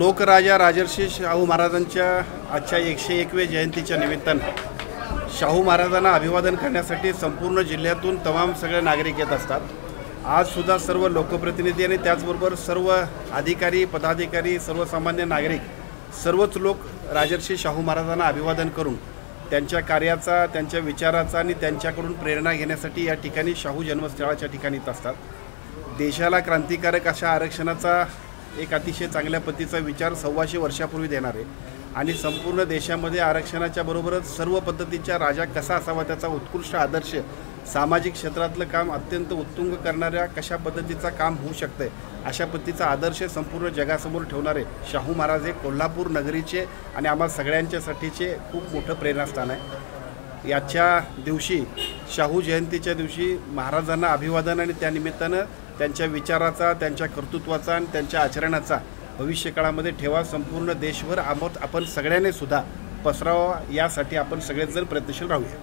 लोकराजा राजर्षी शाहू महाराजांच्या आजच्या 101व्या जयंतीच्या निमित्तानं शाहू महाराजांना अभिवादन करण्यासाठी संपूर्ण जिल्ह्यातून तमाम सगळे नागरिक येत असतात। आज सुद्धा सर्व लोकप्रतिनिधी आणि त्याचबरोबर सर्व अधिकारी पदाधिकारी सर्वसामान्य नागरिक सर्वच लोक राजर्षी शाहू महाराजांना अभिवादन करून त्यांच्या कार्याचा त्यांच्या विचाराचा आणि त्यांच्याकडून प्रेरणा घेण्यासाठी या ठिकाणी शाहू जन्मस्थळाच्या ठिकाणी येत असतात। देशाला क्रांतिकारक अशा आरक्षणाचा एक अतिशय चांगल्या पद्धतीचा विचार 125 वर्षापूर्वी देणार आहे आणि संपूर्ण देशामध्ये आरक्षणाच्या बरोबरच सर्व पद्धतीचा राजा कसा असावा त्याचा उत्कृष्ट आदर्श सामाजिक क्षेत्रातलं काम अत्यंत उत्तुंग करणाऱ्या कशा पद्धतीचा काम होऊ शकते अशा पद्धतीचा आदर्श संपूर्ण जगासमोर ठेवणारे शाहू महाराज हे कोल्हापूर नगरीचे आणि आम्हा सगळ्यांच्यासाठीचे खूप मोठं प्रेरणास्थान आहे। याच्या दिवशी शाहू जयंतीच्या दिवशी महाराजांना अभिवादन आणि त्यानिमित्तानं त्यांच्या विचाराचा त्यांच्या कर्तृत्वाचा आणि त्यांच्या आचरणाचा भविष्यकाळामध्ये ठेवा संपूर्ण देशभर आपण सगळ्यांनी सुद्धा पसरावा यासाठी आपण सगळेजण प्रयत्नशील राहूया।